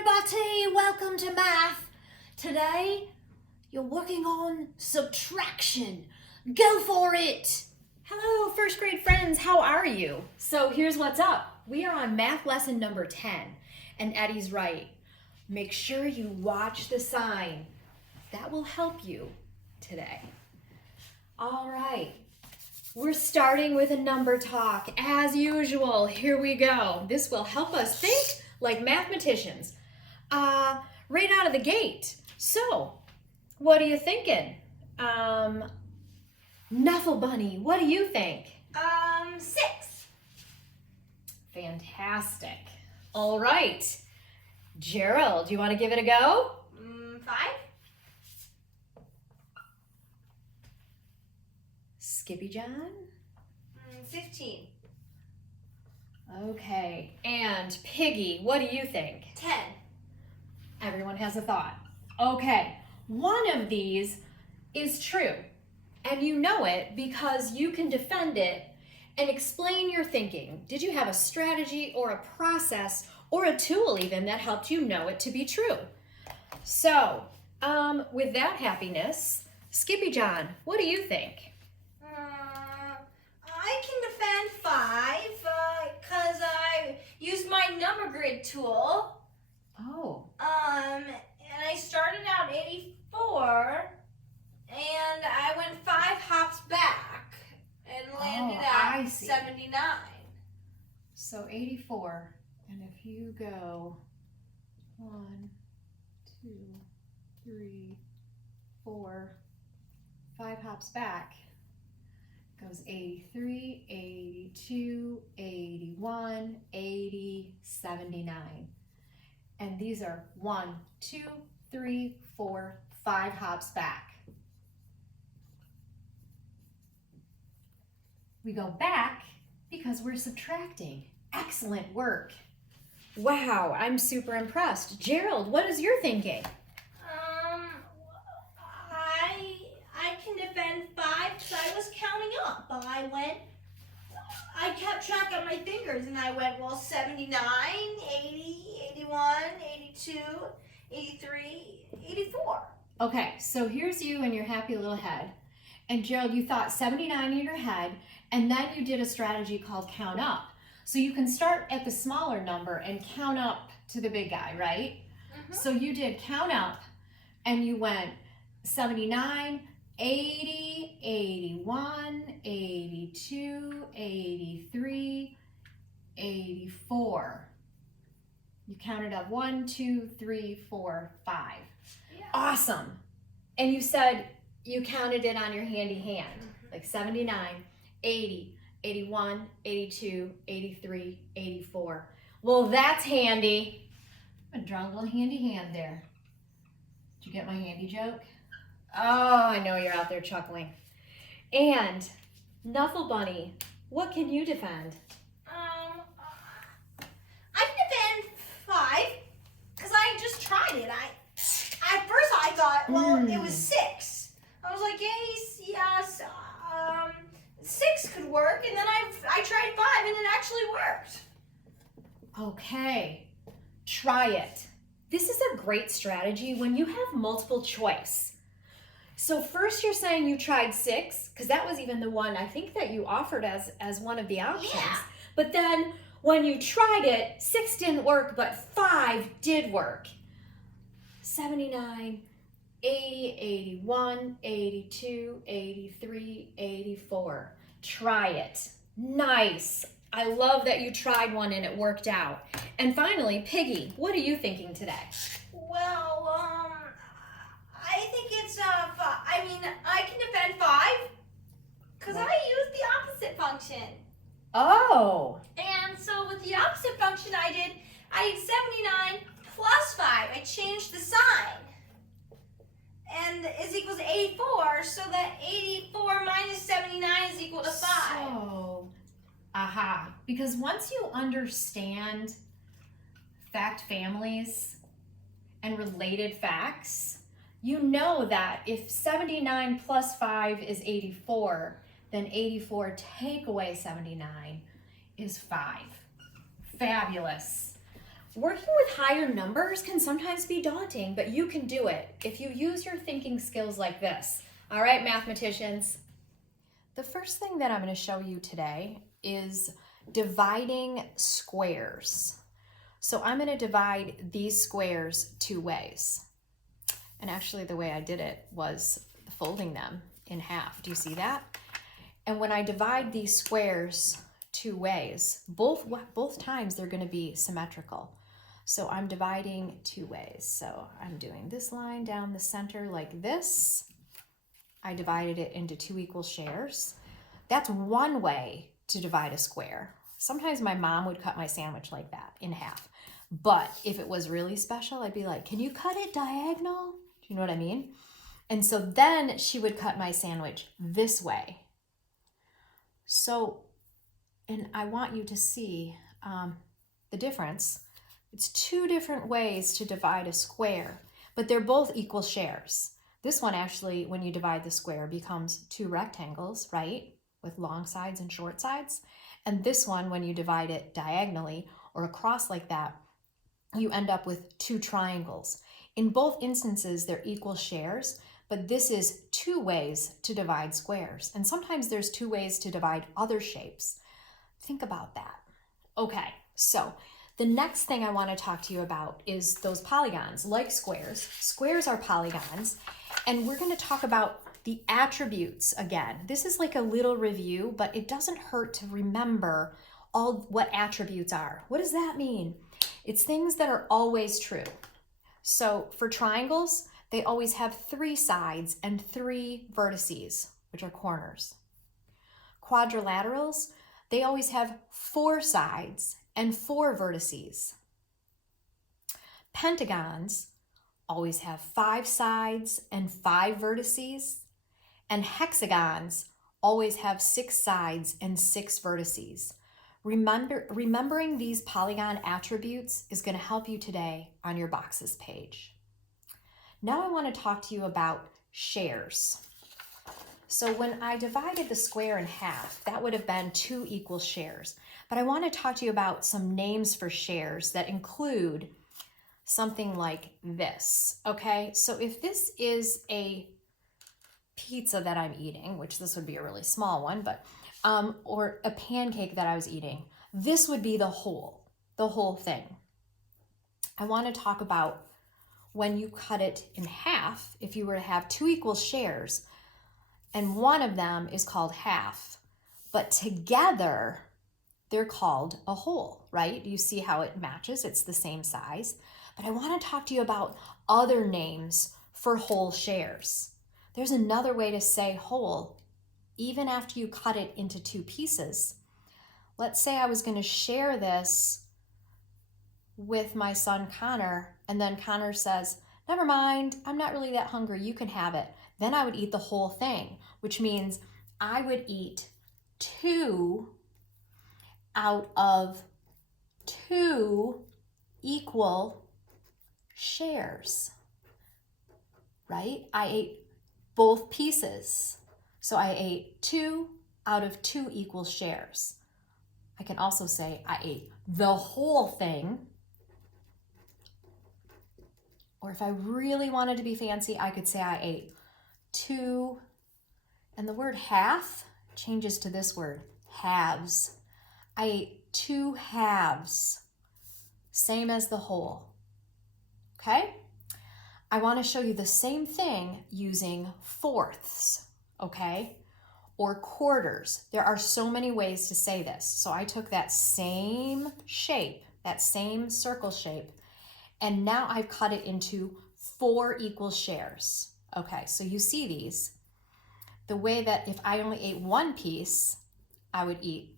everybody, welcome to math. Today, you're working on subtraction. Go for it. Hello, first grade friends, how are you? So here's what's up. We are on math lesson number 10, and Eddie's right. Make sure you watch the sign. That will help you today. All right, we're starting with a number talk. As usual, here we go. This will help us think like mathematicians right out of the gate. So, what are you thinking? Nuffle Bunny, what do you think? 6. Fantastic. All right. Gerald, do you want to give it a go? 5. Skippy John? 15. Okay. And Piggy, what do you think? 10. Everyone has a thought. Okay. One of these is true. And you know it because you can defend it and explain your thinking. Did you have a strategy or a process or a tool even that helped you know it to be true? So, with that happiness, Skippy John, what do you think? I can defend 5 because I used my number grid tool. Oh. And I started out 84 and I went 5 hops back and landed I at see. 79. So 84, and if you go 1, 2, 3, 4, 5 hops back, goes 83, 82, 81, 80, 79. And these are 1, 2, 3, 4, 5 hops back. We go back because we're subtracting. Excellent work. Wow, I'm super impressed. Gerald, what is your thinking? I can defend 5 because I was counting up. I kept track on my fingers and I went, 79, 80, 81, 82, 83, 84. Okay, so here's you and your happy little head. And Gerald, you thought 79 in your head, and then you did a strategy called count up. So you can start at the smaller number and count up to the big guy, right? Mm-hmm. So you did count up, and you went 79, 80, 81, 82, 83, 84. You counted up 1, 2, 3, 4, 5. Yeah. Awesome. And you said you counted it on your handy hand, like 79, 80, 81, 82, 83, 84. Well, that's handy. I'm gonna draw a little handy hand there. Did you get my handy joke? Oh, I know you're out there chuckling. And Nuffle Bunny, what can you defend? I can defend 5 because I just tried it. At first I thought, it was 6. I was like, yes, 6 could work, and then I tried 5, and it actually worked. Okay, try it. This is a great strategy when you have multiple choice. So first you're saying you tried 6, because that was even the one I think that you offered as one of the options. Yeah. But then when you tried it, 6 didn't work, but 5 did work. 79, 80, 81, 82, 83, 84. Try it. Nice. I love that you tried one and it worked out. And finally, Piggy, what are you thinking today? Well, I think it's, I can defend 5 because I used the opposite function. Oh. And so with the opposite function I did 79 plus 5. I changed the sign. And is equals 84, so that 84 minus 79 is equal to 5. So, because once you understand fact families and related facts, you know that if 79 plus 5 is 84, then 84 take away 79 is 5. Fabulous. Working with higher numbers can sometimes be daunting, but you can do it if you use your thinking skills like this. All right, mathematicians. The first thing that I'm going to show you today is dividing squares. So I'm going to divide these squares 2 ways. And actually the way I did it was folding them in half. Do you see that? And when I divide these squares 2 ways, both times they're going to be symmetrical. So I'm dividing 2 ways. So I'm doing this line down the center like this. I divided it into 2 equal shares. That's one way to divide a square. Sometimes my mom would cut my sandwich like that in half. But if it was really special, I'd be like, can you cut it diagonal? Do you know what I mean? And so then she would cut my sandwich this way. So, and I want you to see the difference. It's 2 different ways to divide a square, but they're both equal shares. This one actually, when you divide the square, becomes 2 rectangles, right? With long sides and short sides. And this one, when you divide it diagonally or across like that, you end up with 2 triangles. In both instances, they're equal shares, but this is 2 ways to divide squares. And sometimes there's 2 ways to divide other shapes. Think about that. Okay, so the next thing I want to talk to you about is those polygons, like squares. Squares are polygons, and we're going to talk about the attributes again. This is like a little review, but it doesn't hurt to remember all what attributes are. What does that mean? It's things that are always true. So for triangles, they always have 3 sides and 3 vertices, which are corners. Quadrilaterals, they always have 4 sides and 4 vertices. Pentagons always have 5 sides and 5 vertices. And hexagons always have 6 sides and 6 vertices. Remembering these polygon attributes is going to help you today on your boxes page. Now I want to talk to you about shares. So when I divided the square in half, that would have been 2 equal shares. But I want to talk to you about some names for shares that include something like this, okay? So if this is a pizza that I'm eating, which this would be a really small one, but or a pancake that I was eating, this would be the whole thing. I want to talk about when you cut it in half, if you were to have 2 equal shares, and one of them is called half, but together they're called a whole, right? You see how it matches? It's the same size. But I want to talk to you about other names for whole shares. There's another way to say whole, even after you cut it into 2 pieces. Let's say I was going to share this with my son Connor, and then Connor says, never mind, I'm not really that hungry, you can have it. Then I would eat the whole thing, which means I would eat 2 out of 2 equal shares, right? I ate both pieces. So I ate 2 out of 2 equal shares. I can also say I ate the whole thing. Or if I really wanted to be fancy, I could say I ate 2, and the word half changes to this word, halves. I ate 2 halves, same as the whole. Okay? I want to show you the same thing using fourths, okay? Or quarters. There are so many ways to say this. So I took that same shape, that same circle shape, and now I've cut it into 4 equal shares. Okay, so you see these. The way that if I only ate 1 piece, I would eat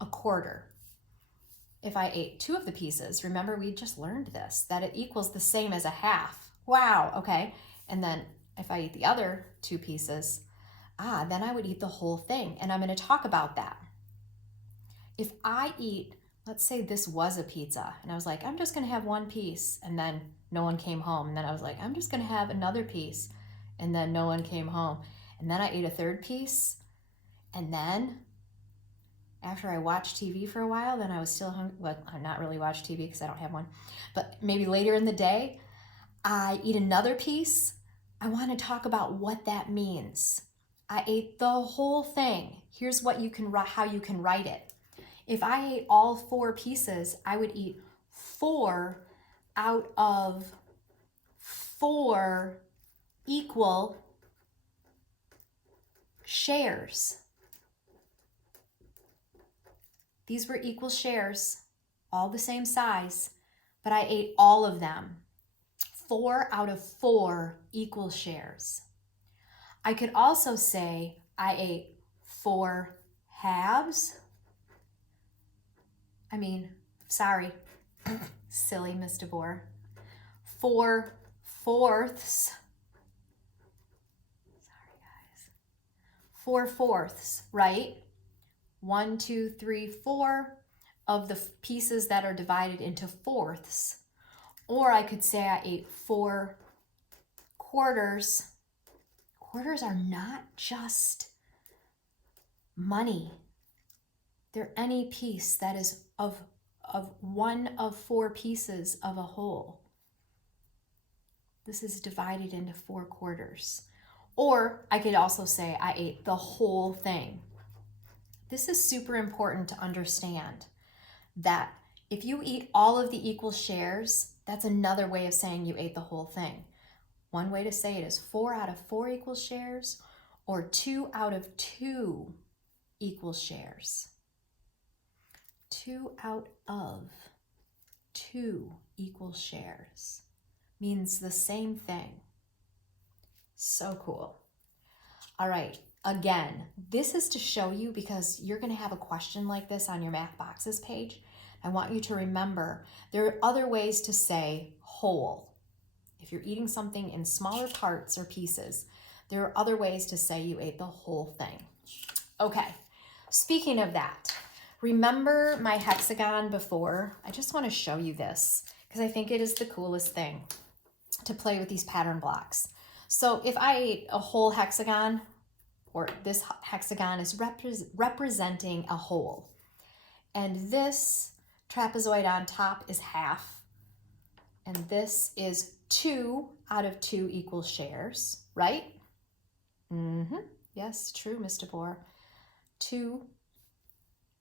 a quarter. If I ate 2 of the pieces, remember we just learned this, that it equals the same as a half. Wow, okay. And then if I eat the other 2 pieces, then I would eat the whole thing. And I'm going to talk about that. If I eat, let's say this was a pizza, and I was like, I'm just going to have 1 piece, and then no one came home. And then I was like, I'm just going to have another piece, and then no one came home. And then I ate a 3rd piece, and then after I watched TV for a while, then I was still hungry. Well, I'm not really watch TV because I don't have one, but maybe later in the day, I eat another piece. I want to talk about what that means. I ate the whole thing. Here's what you can how you can write it. If I ate all 4 pieces, I would eat 4 out of 4 equal shares. These were equal shares, all the same size, but I ate all of them. 4 out of 4 equal shares. I could also say I ate 4 halves. Silly Miss DeBoer. 4 fourths. Sorry, guys. 4 fourths, right? 1, 2, 3, 4 of the pieces that are divided into fourths. Or I could say I ate 4 quarters. Quarters are not just money. They're any piece that is of one of 4 pieces of a whole. This is divided into 4 quarters. Or I could also say I ate the whole thing. This is super important to understand that if you eat all of the equal shares, that's another way of saying you ate the whole thing. One way to say it is 4 out of 4 equal shares or 2 out of 2 equal shares. 2 out of 2 equal shares means the same thing. So cool. All right, again, this is to show you because you're going to have a question like this on your Math Boxes page. I want you to remember there are other ways to say whole. If you're eating something in smaller parts or pieces, there are other ways to say you ate the whole thing. Okay, speaking of that, remember my hexagon before? I just want to show you this because I think it is the coolest thing to play with these pattern blocks. So if I ate a whole hexagon, or this hexagon is representing a whole, and this trapezoid on top is half, and this is 2 out of 2 equal shares, right? Yes, true, Mr. Bohr. 2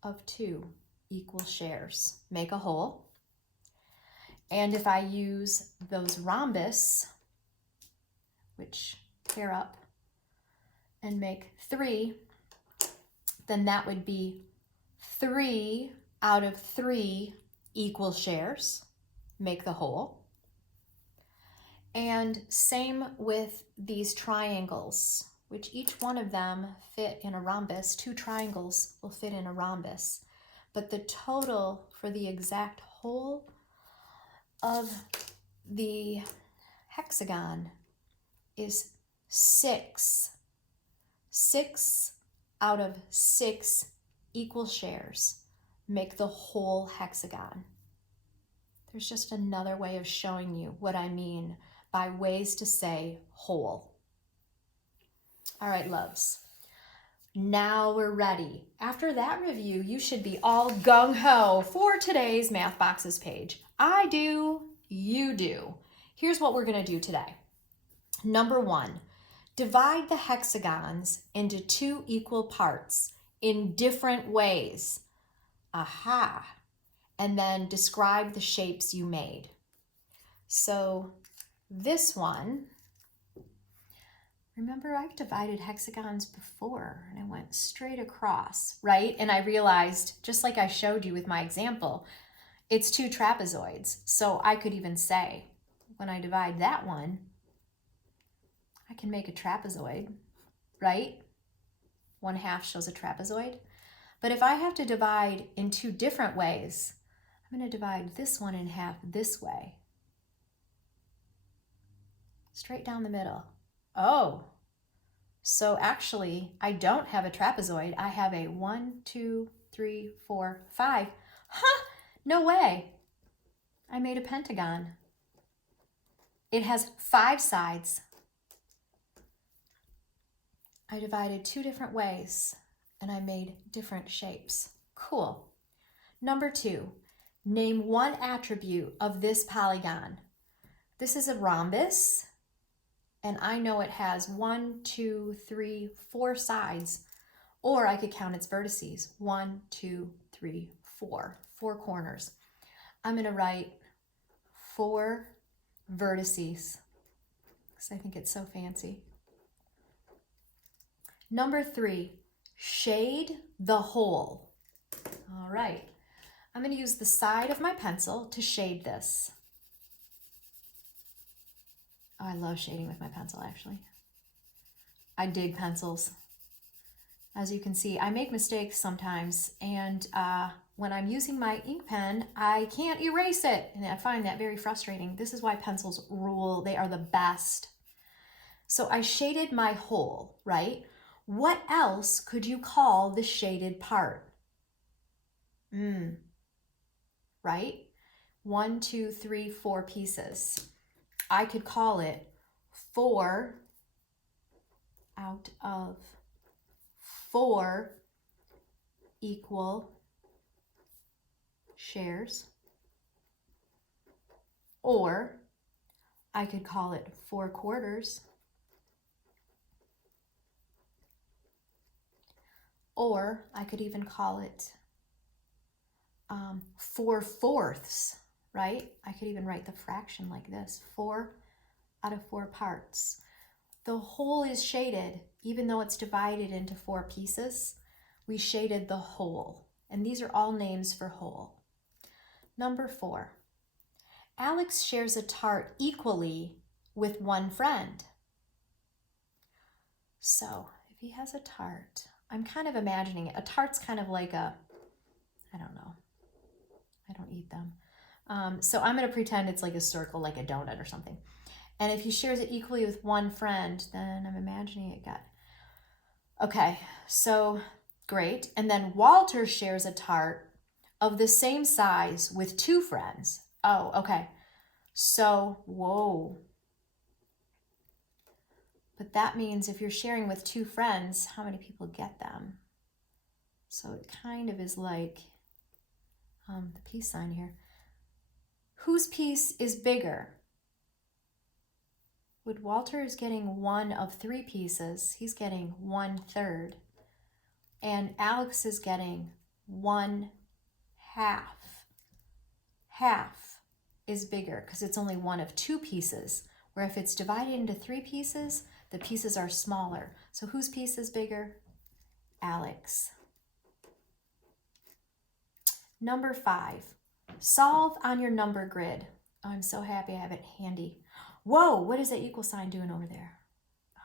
of 2 equal shares make a whole. And if I use those rhombus, which pair up and make 3, then that would be 3 out of 3 equal shares make the whole. And same with these triangles, which each one of them fit in a rhombus. 2 triangles will fit in a rhombus. But the total for the exact whole of the hexagon is 6. 6 out of 6 equal shares make the whole hexagon. There's just another way of showing you what I mean by ways to say whole. All right, loves. Now we're ready. After that review, you should be all gung-ho for today's Math Boxes page. I do, you do. Here's what we're going to do today. Number 1, divide the hexagons into 2 equal parts in different ways. Aha. And then describe the shapes you made. So this one, remember I divided hexagons before and I went straight across, right? And I realized, just like I showed you with my example, it's 2 trapezoids. So I could even say, when I divide that one, I can make a trapezoid, right? 1/2 shows a trapezoid. But if I have to divide in 2 different ways, I'm going to divide this one in half this way. Straight down the middle. Oh, so actually I don't have a trapezoid. I have a 1, 2, 3, 4, 5. Huh, no way. I made a pentagon. It has 5 sides. I divided 2 different ways and I made different shapes. Cool. Number 2, name one attribute of this polygon. This is a rhombus, and I know it has 1, 2, 3, 4 sides, or I could count its vertices. 1, 2, 3, 4, 4 corners. I'm going to write 4 vertices because I think it's so fancy. Number 3, shade the hole. All right, I'm going to use the side of my pencil to shade this. Oh, I love shading with my pencil, actually. I dig pencils. As you can see, I make mistakes sometimes, and when I'm using my ink pen, I can't erase it, and I find that very frustrating. This is why pencils rule. They are the best. So I shaded my hole, right? What else could you call the shaded part? Right? 1, 2, 3, 4 pieces. I could call it 4 out of 4 equal shares, or I could call it 4 quarters, or I could even call it 4 fourths, right? I could even write the fraction like this, 4 out of 4 parts. The whole is shaded, even though it's divided into 4 pieces. We shaded the whole, and these are all names for whole. Number 4, Alex shares a tart equally with one friend. So if he has a tart, I'm kind of imagining it. A tart's kind of like a, I don't know, I don't eat them. So I'm going to pretend it's like a circle, like a donut or something. And if he shares it equally with one friend, then I'm imagining it got... Okay, so great. And then Walter shares a tart of the same size with 2 friends. Oh, okay. So, whoa. But that means if you're sharing with 2 friends, how many people get them? So it kind of is like the peace sign here. Whose piece is bigger? Would Walter is getting 1 of 3 pieces. He's getting 1/3. And Alex is getting 1/2. Half is bigger because it's only 1 of 2 pieces, where if it's divided into 3 pieces, the pieces are smaller. So whose piece is bigger? Alex. Number 5, solve on your number grid. Oh, I'm so happy I have it handy. Whoa, what is that equal sign doing over there?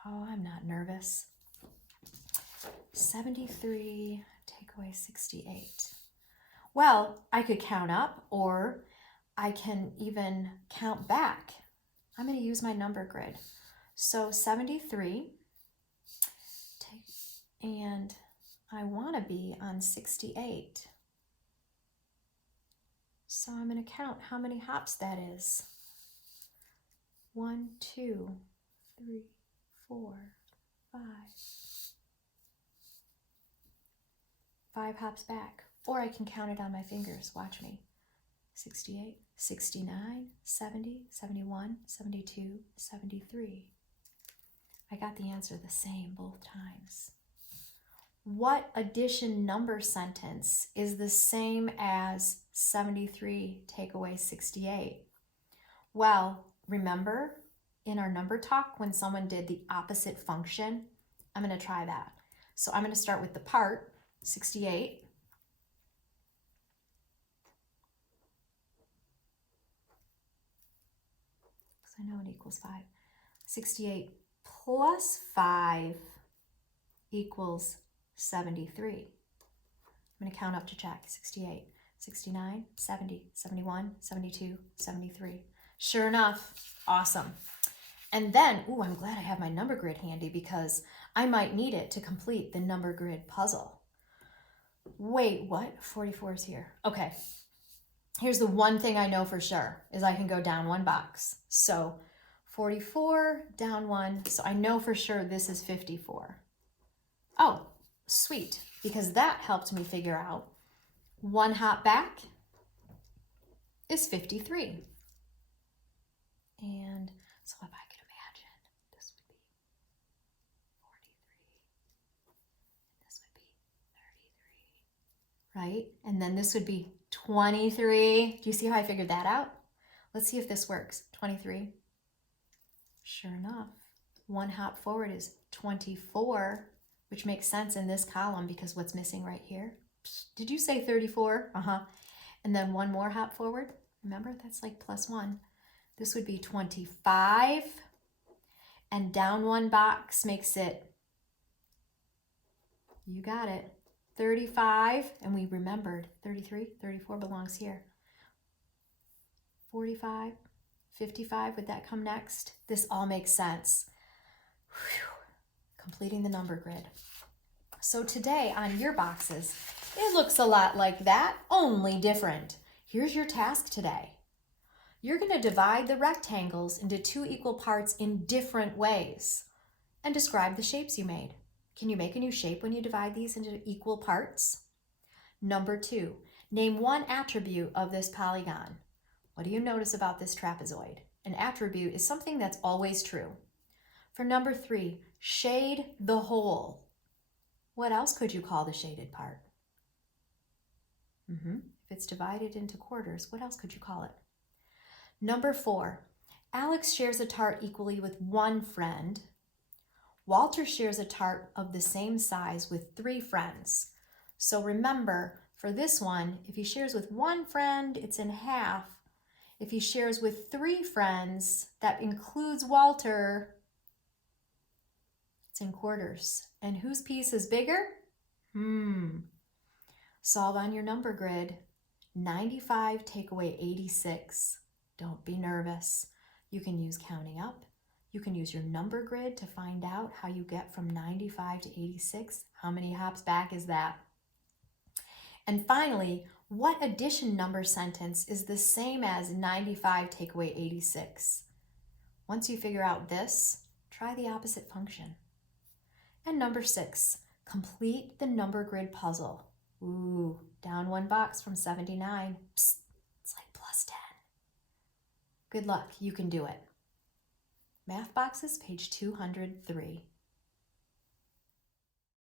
Oh, I'm not nervous. 73 take away 68. Well, I could count up, or I can even count back. I'm going to use my number grid. So 73, and I want to be on 68. So I'm going to count how many hops that is. 1, 2, 3, 4, 5. 5 hops back. Or I can count it on my fingers. Watch me. 68, 69, 70, 71, 72, 73. I got the answer the same both times. What addition number sentence is the same as 73 take away 68? Well, remember in our number talk when someone did the opposite function? I'm going to try that. So I'm going to start with the part, 68. Because I know it equals 5. 68 plus 5 equals 73. I'm going to count up to check. 68, 69, 70, 71, 72, 73. Sure enough, awesome. And then, ooh, I'm glad I have my number grid handy because I might need it to complete the number grid puzzle. Wait, what? 44 is here. Okay. Here's the one thing I know for sure is I can go down 1 box. So 44 down 1. So I know for sure this is 54. Oh, sweet. Because that helped me figure out 1 hop back is 53. And so if I could imagine, this would be 43, and this would be 33, right? And then this would be 23. Do you see how I figured that out? Let's see if this works. 23. Sure enough, 1 hop forward is 24, which makes sense in this column because what's missing right here? Did you say 34? And then 1 more hop forward. Remember, that's like plus 1. This would be 25. And down 1 box makes it, you got it, 35. And we remembered 33, 34 belongs here. 45, 55, would that come next? This all makes sense. Whew. Completing the number grid. So today on your boxes, it looks a lot like that, only different. Here's your task today. You're going to divide the rectangles into 2 equal parts in different ways and describe the shapes you made. Can you make a new shape when you divide these into equal parts? Number 2, name 1 attribute of this polygon. What do you notice about this trapezoid? An attribute is something that's always true. For number 3, shade the whole. What else could you call the shaded part? If it's divided into quarters, what else could you call it? Number 4, Alex shares a tart equally with 1 friend. Walter shares a tart of the same size with 3 friends. So remember, for this one, if he shares with 1 friend, it's in half. If he shares with 3 friends, that includes Walter, it's in quarters. And whose piece is bigger? Solve on your number grid. 95 take away 86. Don't be nervous. You can use counting up. You can use your number grid to find out how you get from 95 to 86. How many hops back is that? And finally, what addition number sentence is the same as 95 take away 86? Once you figure out this, try the opposite function. And number 6, complete the number grid puzzle. Ooh, down 1 box from 79. Psst, it's like plus 10. Good luck, you can do it. Math boxes, page 203.